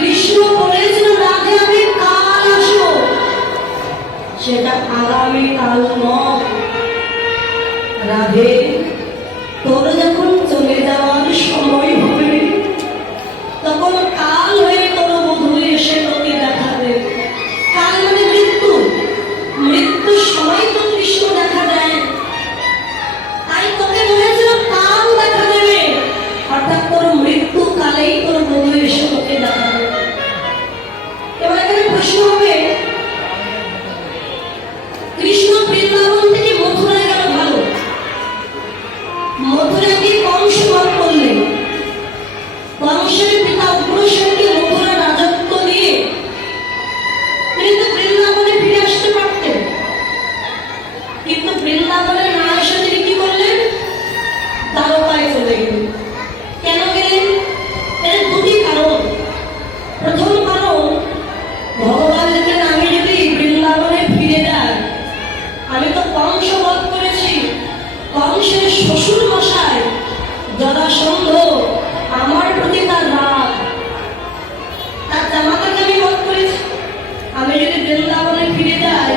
কৃষ্ণ বলেছিল রাধে আমি কাল আসবো, সেটা আগামী কাল নয়। রাধে তোর যখন চলে যাওয়ার সময় হবে তখন কাল হয়ে তোর বধূ এসে তোকে দেখাবে। কাল মানে মৃত্যু, মৃত্যুর সময় তো কৃষ্ণ দেখা দেয়। তাই তোকে বলেছিল কাল দেখা দেবে, অর্থাৎ তোর মৃত্যু কালেই তোর বধূ এসে তোকে দেখাবে। এবার এখানে প্রশ্ন হবে, কৃষ্ণ বৃন্দাবন থেকে মথুরায় গেল ভালো, মথুরায় গিয়ে কংস বধ করলেন, কংসের পিতা উগ্রসেনকে মথুরা রাজত্ব দিয়ে তিনি তো বৃন্দাবনে ফিরে আসতে পারতেন, কিন্তু বৃন্দাবনে না এসে তিনি কি করলেন? দ্বারকায় চলে গেলেন। কেন গেলেন? এর দুটি কারণ। প্রথম কারণ, ভগবান দেখলেন আমি যদি বৃন্দাবনে ফিরে যাই, আমি তো কংস বধ করেছি, কংসের শ্বশুর মশাই জরাসন্ধ আমার প্রতি তার রাগ, তার জামাতাকে আমি বধ করেছি। আমি যদি বৃন্দাবনে ফিরে যাই,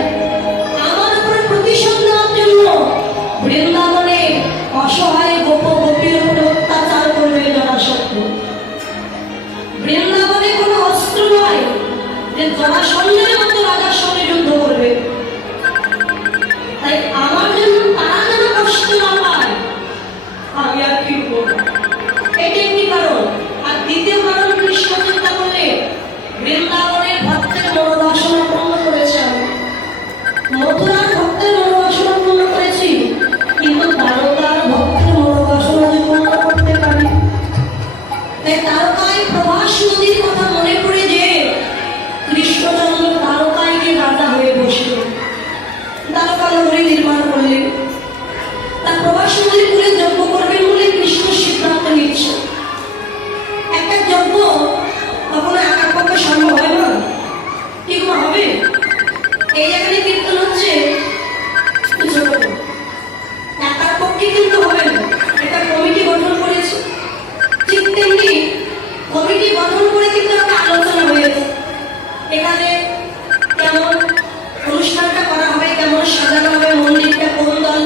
আমার উপর প্রতিশোধ নেওয়ার জন্য বৃন্দাবনে অসহায় গোপ গোপীর উপর অত্যাচার করবে জরাসন্ধ। বৃন্দাবনে কোনো অস্ত্র নয় যে জরাসন্ধের মতো রাজার সঙ্গে যুদ্ধ করবে। তাই আমার জন্য তারা যেন কষ্ট না পায়, আমি আর ফিরবো না। এটা একটি কারণ। আর দ্বিতীয় কারণ, কৃষ্ণ চিন্তা করলে বৃন্দাবনের ভক্তের মনোবাসনা পূর্ণ করেছে আমি, মথুরার ভক্তের মনোবাসনা পূর্ণ করেছি, কিন্তু দ্বারকার ভক্তের মনোবাসনা যে পূর্ণ করতে পারি। তাই দ্বারকায় প্রভাস নদীর কথা মনে পড়ে যে কৃষ্ণচন্দ্র দ্বারকায় গিয়ে রাজা হয়ে বসলেন, দ্বারকা নগরী নির্মাণ করলেন। তার প্রভাস নদীর কূলে যজ্ঞ করবেন বলে কৃষ্ণ সিদ্ধান্ত নিচ্ছে। একটা যজ্ঞ কখনো একার পক্ষে সম্ভব হয় না, কি করে হবে? এই জায়গায় কীর্তন হচ্ছে, একার পক্ষে কিন্তু হবে না, একটা কমিটি গঠন করেছে। ঠিক তেমনি কমিটি গঠন করে কিন্তু একটা আলোচনা হয়েছে, এখানে কেমন অনুষ্ঠানটা করা হবে, কেমন সাজানো হবে, মন্দিরটা কোন দল